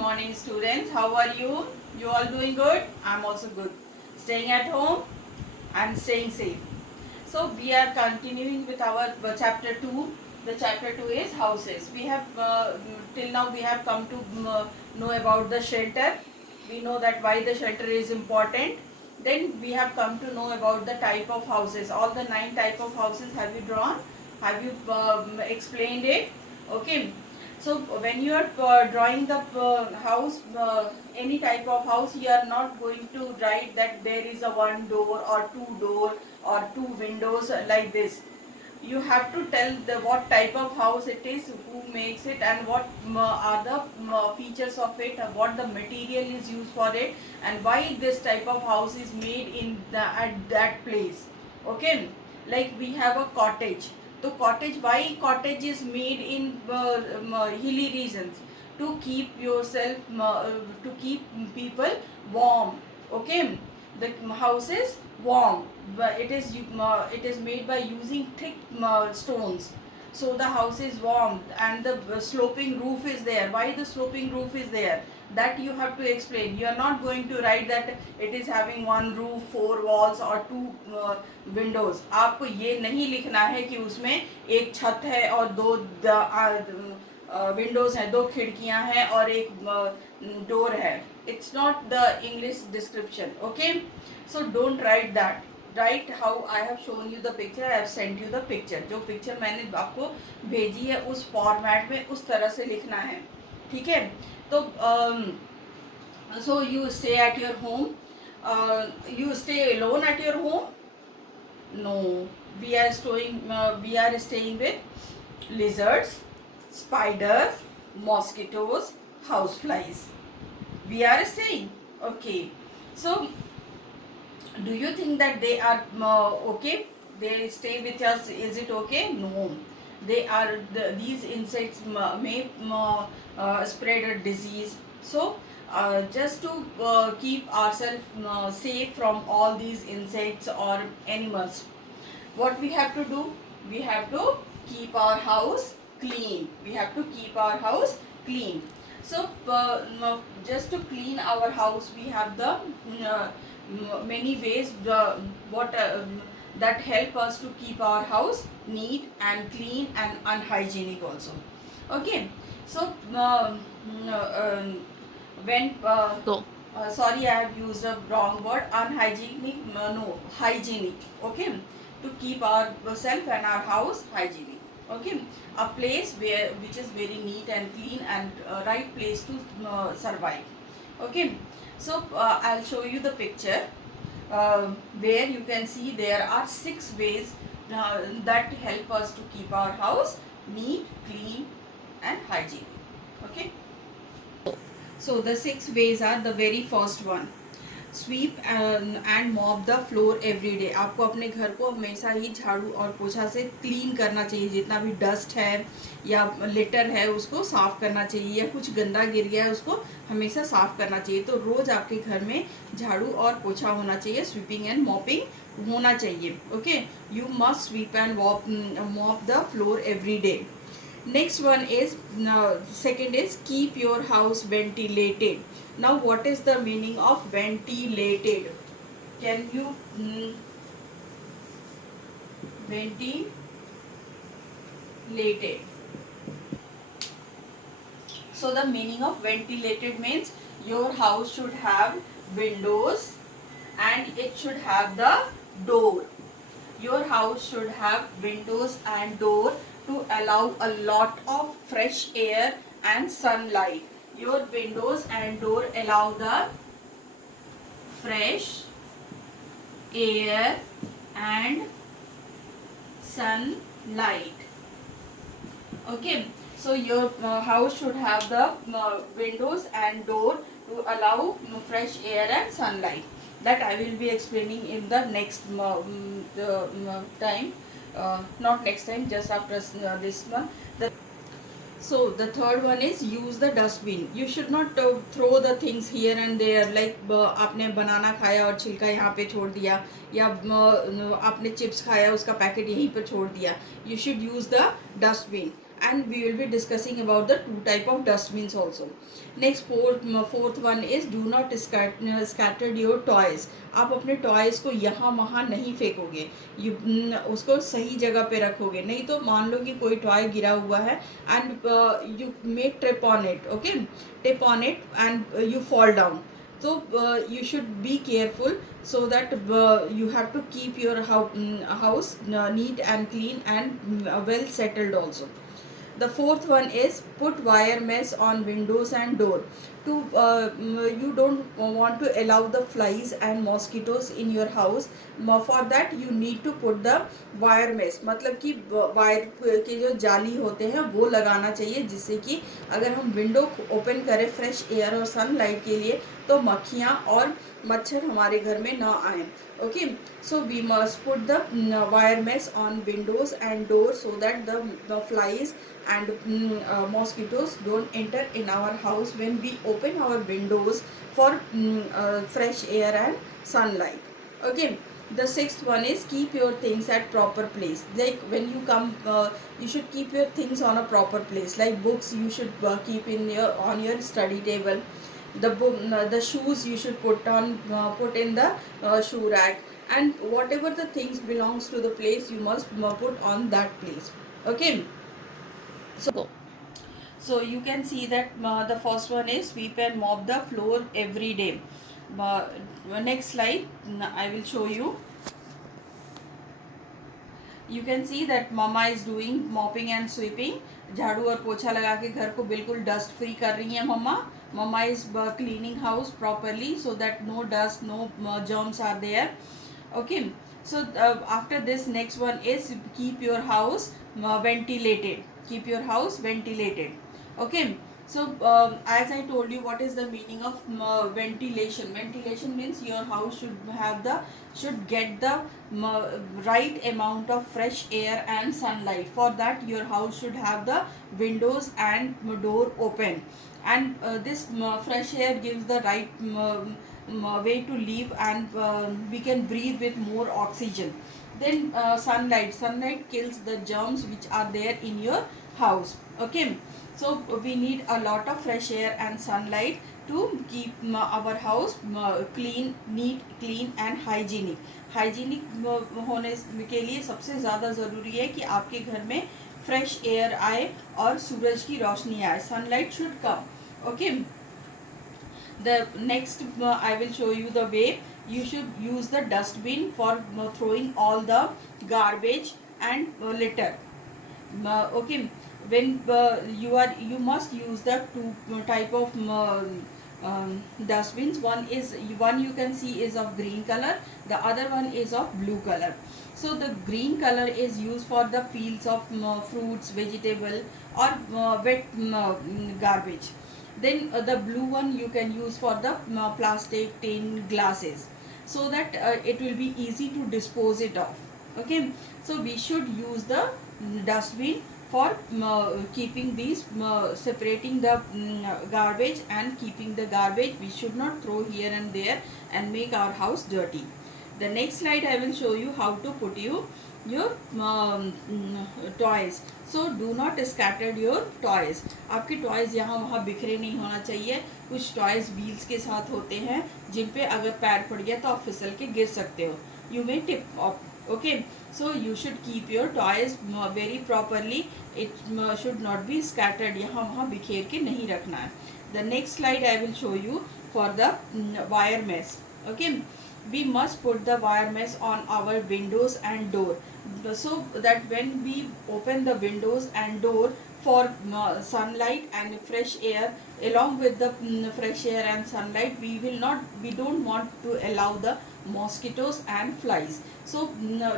morning, students. How are you? You all doing good? I'm also good. Staying at home and staying safe. So we are continuing with our chapter 2. The chapter 2 is houses. We have till now we have come to know about the shelter. We know that why the shelter is important. Then we have come to know about the type of houses. All the 9 type of houses have you drawn? Have you explained it? Okay. So when you are drawing the house, any type of house, you are not going to write that there is a one door or two door or two windows like this. You have to tell the what type of house it is, who makes it, and what are the features of it, and what the material is used for it, and why this type of house is made in at that place. Okay, like we have a cottage. So cottage, why cottage is made in hilly regions? To keep yourself, to keep people warm. Okay, the house is warm, but it is made by using thick stones. So the house is warm, and the sloping roof is there. Why the sloping roof is there? That you have to explain. You are not going to write that it is having one roof, four walls or two Windows. आपको ये नहीं लिखना है कि उसमें एक छत है और दो विंडोज हैं, दो खिड़कियां हैं और एक डोर है. It's not the English description. Okay, so don't write that. Right how I have shown you the picture. I have send you the picture. जो पिक्चर मैंने आपको भेजी है उस फॉर्मेट में उस तरह से लिखना है. ठीक है. तो so you stay at your home. You stay alone at your home? No, we are staying with lizards, spiders, mosquitoes, houseflies. We are staying. Okay. So, do you think that they are okay? They stay with us. Is it okay? No. They are these insects may spread a disease. So, just to keep ourselves safe from all these insects or animals, what we have to do? We have to keep our house clean. We have to keep our house clean. So just to clean our house, we have the many ways what that help us to keep our house neat and clean and unhygienic also. Okay, so when sorry, I have used a wrong word. Unhygienic, no, hygienic. Okay, to keep ourselves and our house hygienic. Okay, a place which is very neat and clean and right place to survive. Okay, so I'll show you the picture where you can see there are 6 ways that help us to keep our house neat, clean and hygienic. Okay. So the 6 ways are, the very first one, sweep and mop the floor every day. आपको अपने घर को हमेशा ही झाड़ू और पोछा से clean करना चाहिए. जितना भी डस्ट है या लिटर है उसको साफ़ करना चाहिए, या कुछ गंदा गिर गया है उसको हमेशा साफ़ करना चाहिए. तो रोज़ आपके घर में झाड़ू और पोछा होना चाहिए, स्वीपिंग एंड मॉपिंग होना चाहिए. Okay, you must SVEEP and mop the floor every day. Next one is, second is, keep your house ventilated. Now what is the meaning of ventilated? Can you ventilated? So the meaning of ventilated means your house should have windows and it should have the door. Your house should have windows and door to allow a lot of fresh air and sunlight. Your windows and door allow the fresh air and sunlight. Okay, so your house should have the windows and door to allow fresh air and sunlight. That I will be explaining in the next time. Not next time, just after this one. So the third one is, use the dustbin. You should not throw the things here and there, like आपने बनाना खाया और छिलका यहाँ पे छोड़ दिया, या आपने चिप्स खाया उसका पैकेट यहीं पर छोड़ दिया. You should use the dustbin. and we will be discussing about the two type of dustbins also. Next fourth one is do not scatter your toys. आप अपने टॉयज को यहाँ वहाँ नहीं फेंकोगे, उसको सही जगह पे रखोगे, नहीं तो मान लो कि कोई टॉय गिरा हुआ है and you make trip on it, okay, tip on it and you fall down. So you should be careful, so that you have to keep your house neat and clean and well settled also. The fourth one is put wire mesh on windows and door. To you don't want to allow the flies and mosquitoes in your house. For that you need to put the wire mesh. मतलब कि wire के जो जाली होते हैं वो लगाना चाहिए, जिससे कि अगर हम विंडो ओपन करें फ्रेश एयर और सनलाइट के लिए तो मक्खियाँ और मच्छर हमारे घर में ना आए. Okay, so we must put the wire mesh on windows and doors, so that the flies and mosquitoes don't enter in our house when we open our windows for fresh air and sunlight. Okay, the sixth one is keep your things at proper place. Like when you come, you should keep your things on a proper place. Like books you should keep in your on your study table. The shoes you should put in the shoe rack, and whatever the things belongs to the place you must put on that place. Okay, so you can see that the first one is sweep and mop the floor every day. Next slide, I will show you. You can see that mama is doing mopping and sweeping. झाड़ू और पोछा लगा के घर को बिल्कुल dust free कर रही है मम्मा. Mama is cleaning house properly, so that no dust, no germs are there. Okay, so after this, next one is keep your house ventilated. Keep your house ventilated. Okay, so as I told you, what is the meaning of ventilation? Ventilation means your house should get the right amount of fresh air and sunlight. For that, your house should have the windows and door open, and this fresh air gives the right way to live, and we can breathe with more oxygen. Then sunlight kills the germs which are there in your house. Okay, so we need a lot of fresh air and sunlight to keep our house clean, neat, clean and hygienic. होने के लिए सबसे ज़्यादा ज़रूरी है कि आपके घर में फ्रेश एयर आए और सूरज की रोशनी आए. Sunlight should come. Okay, the next I will show you the way you should use the dustbin for throwing all the garbage and litter. Okay, when you must use the two type of dustbins. One you can see is of green color, the other one is of blue color. So the green color is used for the peels of fruits, vegetable or wet garbage. Then the blue one you can use for the plastic, tin, glasses, so that it will be easy to dispose it of. Okay, so we should use the dustbin for keeping these separating the garbage and keeping the garbage. We should not throw here and there and make our house dirty. The next slide I will show you how to put your toys. So do not scatter your toys. आपके toys यहाँ वहाँ बिखरे नहीं होना चाहिए. कुछ toys wheels के साथ होते हैं जिन पे अगर पैर पड़ गया तो आप फिसल के गिर सकते हो. You may tip off. Okay, so you should keep your toys very properly. It should not be scattered. यहाँ वहाँ बिखेर के नहीं रखना है. The next slide I will show you for the wire mesh. Okay, we must put the wire mesh on our windows and door, so that when we open the windows and door for sunlight and fresh air, along with the fresh air and sunlight, we don't want to allow the mosquitoes and flies. So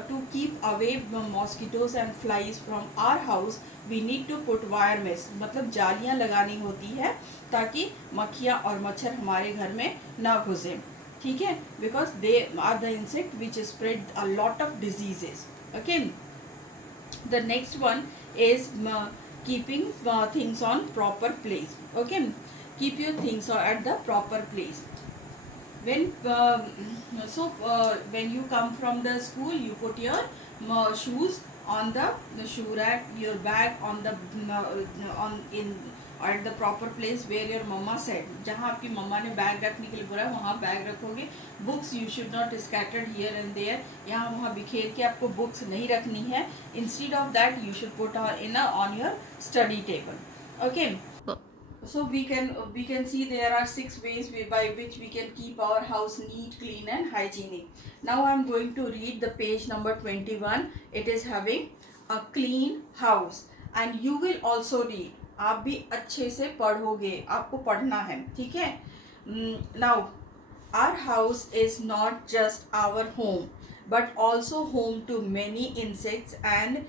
to keep away the mosquitoes and flies from our house, we need to put wire mesh. मतलब जालियाँ लगानी होती है ताकि मक्खियाँ और मच्छर हमारे घर में ना घुसे. ठीक है, because they are the insect which spread a lot of diseases. Okay, the next one is keeping things on proper place. Okay, keep your things at the proper place. When when you come from the school, you put your shoes on the shoe rack, your bag on the on in or at the proper place where your mama said. जहाँ आपकी मम्मा ने bag रखने के लिए बोला वहाँ bag रखोगे. Books you should not scattered here and there. यहाँ वहाँ बिखेर के आपको बुक्स नहीं रखनी है. Instead of that you should put on your study table. Okay. So we can see there are 6 ways by which we can keep our house neat, clean and hygienic. Now I am going to read the page number 21. It is having a clean house and you will also read. आप भी अच्छे से पढ़ोगे, आपको पढ़ना है, ठीक है. Now our house is not just our home but also home to many insects and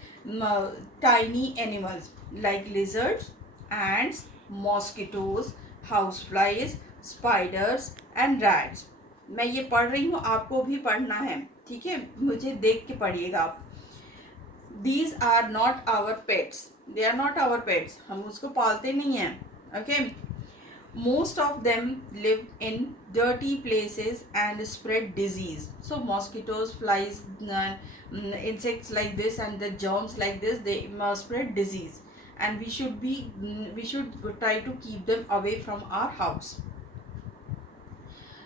tiny animals like lizards, ants, mosquitoes, houseflies, spiders and rats. मैं ये पढ़ रही हूँ, आपको भी पढ़ना है, ठीक है. मुझे देख के पढ़िएगा आप. These are not our pets. They are not our pets. हम उसको पालते नहीं हैं. Okay. Most of them live in dirty places and spread disease. So mosquitoes, flies, insects like this and the germs like this, they spread disease. And we should try to keep them away from our house.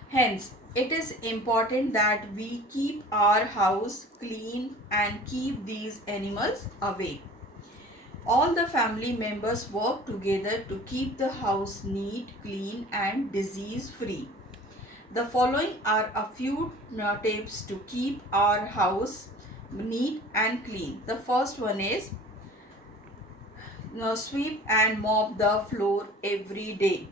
Hence, it is important that we keep our house clean and keep these animals away. All the family members work together to keep the house neat, clean and disease free. The following are a few tips to keep our house neat and clean. The first one is sweep and mop the floor every day.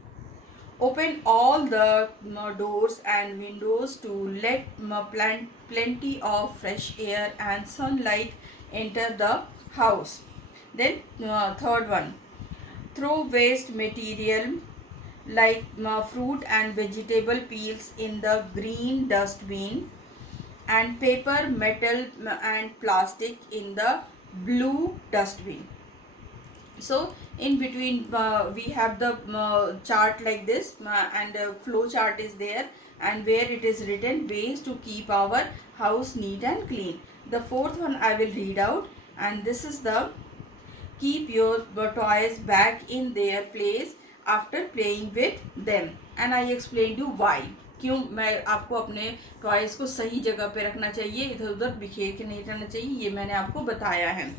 Open all the doors and windows to let plenty of fresh air and sunlight enter the house. Then third one, throw waste material like fruit and vegetable peels in the green dustbin and paper, metal and plastic in the blue dustbin. So in between we have the chart like this and flow chart is there and where it is written ways to keep our house neat and clean. The fourth one I will read out and this is the keep your toys back in their place after playing with them and I explained you why. क्यों मैं आपको अपने toys को सही जगह पे रखना चाहिए, इधर उधर बिखेर के नहीं रहना चाहिए, ये मैंने आपको बताया है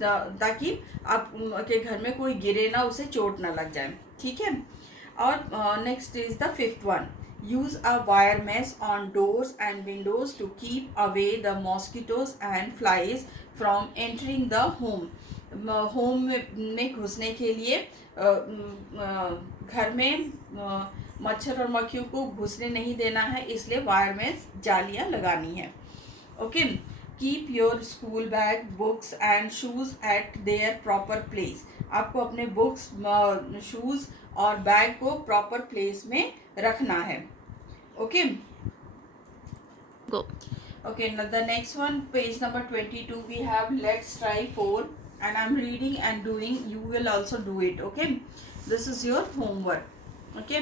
ताकि आप के घर में कोई गिरे ना, उसे चोट ना लग जाए, ठीक है. और next is the fifth one, use a wire mesh on doors and windows to keep away the mosquitoes and flies from entering the home. Home में घुसने के लिए घर में मच्छर और मक्खियों को घुसने नहीं देना है, इसलिए वायर में जालियां लगानी है. Okay. Keep your school bag, books and shoes eight there proper place. आपको अपने बुक्स, शूज और बैग को प्रॉपर प्लेस में रखना है. Okay. Go. Okay, now the next one, page number 22, we have let's try 4 and I'm reading and doing, you will also do it. Okay, this is your homework. Okay,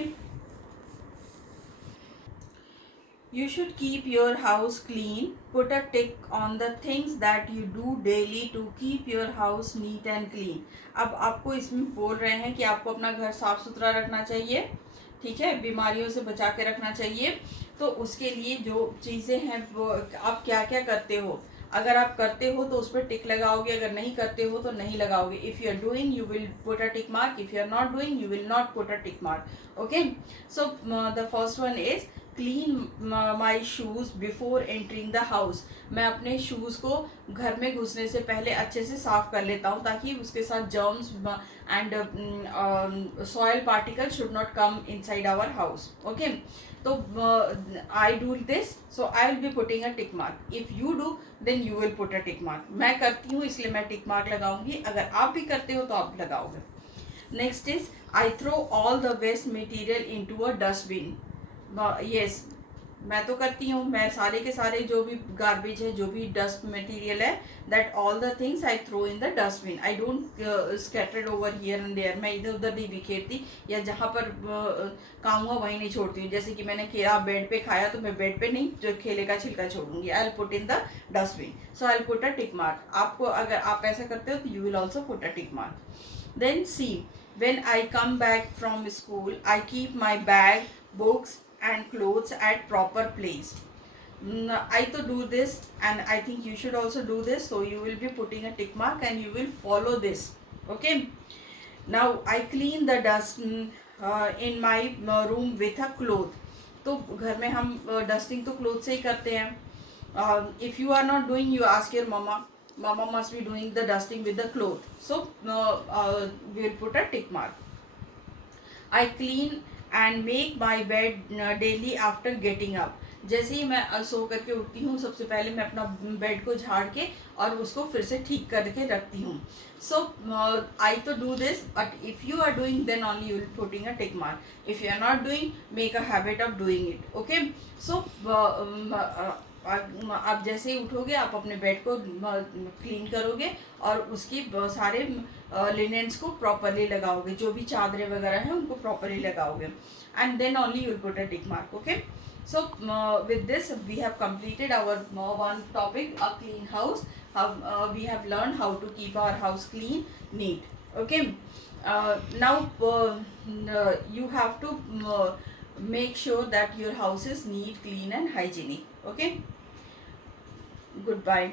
you should keep your house clean. Put a tick on the things that you do daily to keep your house neat and clean. अब आपको इसमें बोल रहे हैं कि आपको अपना घर साफ सुथरा रखना चाहिए, ठीक है, बीमारियों से बचा के रखना चाहिए. तो उसके लिए जो चीज़ें हैं वो आप क्या क्या करते हो. अगर आप करते हो तो उस पर टिक लगाओगे, अगर नहीं करते हो तो नहीं लगाओगे. If you are doing you will put a tick mark, if you are not doing you will not put a tick mark. Okay. So the first one is clean my shoes before entering the house. मैं अपने shoes को घर में घुसने से पहले अच्छे से साफ कर लेता हूँ ताकि उसके साथ germs and soil particle should not come inside our house. Okay. तो I do this, so I will be putting a tick mark. If you do then you will put a tick mark. मैं करती हूँ इसलिए मैं tick mark लगाऊंगी, अगर आप भी करते हो तो आप लगाओगे. Next is I throw all the waste material into a dustbin. Yes, मैं तो करती हूँ, मैं सारे के सारे जो भी गार्बेज है, जो भी डस्ट मटेरियल है, that all the things I throw in the dustbin. I don't scattered over here and there. मैं इधर उधर नहीं बिखेरती, या जहाँ पर काम हुआ वहीं नहीं छोड़ती हूँ। जैसे कि मैंने केला बेड पे खाया तो मैं बेड पे नहीं जो केले का छिलका छोड़ूंगी, I will put in the dustbin. So I will put a tick mark. आपको अगर आप ऐसा करते हो तो you will also put a tick mark. Then see, when I come back from school, I keep my bag, books and clothes at proper place. I to do this, and I think you should also do this. So you will be putting a tick mark and you will follow this. Okay. Now I clean the dust in my room with a cloth. तो घर में हम dusting तो cloth से ही करते हैं. If you are not doing, you ask your mama. Mama must be doing the dusting with the cloth. So we will put a tick mark. I clean and make my bed daily after getting up. जैसे ही मैं सो करके उठती हूँ, सबसे पहले मैं अपना bed को झाड़ के और उसको फिर से ठीक करके रखती हूँ. So I to do this, but if you are doing, then only you will putting a tick mark. If you are not doing, make a habit of doing it. Okay. So आप जैसे ही उठोगे, आप अपने bed को clean करोगे और उसकी सारे लिनेंस को प्रॉपरली लगाओगे, जो भी चादरें वगैरह हैं उनको प्रॉपरली लगाओगे, and then only you will put a tick mark. Okay. So with this we have completed our one topic, a clean house. We have learned how to keep our house clean, neat. Okay. Now you have to make sure that your house is neat, clean and hygienic. Okay. Goodbye.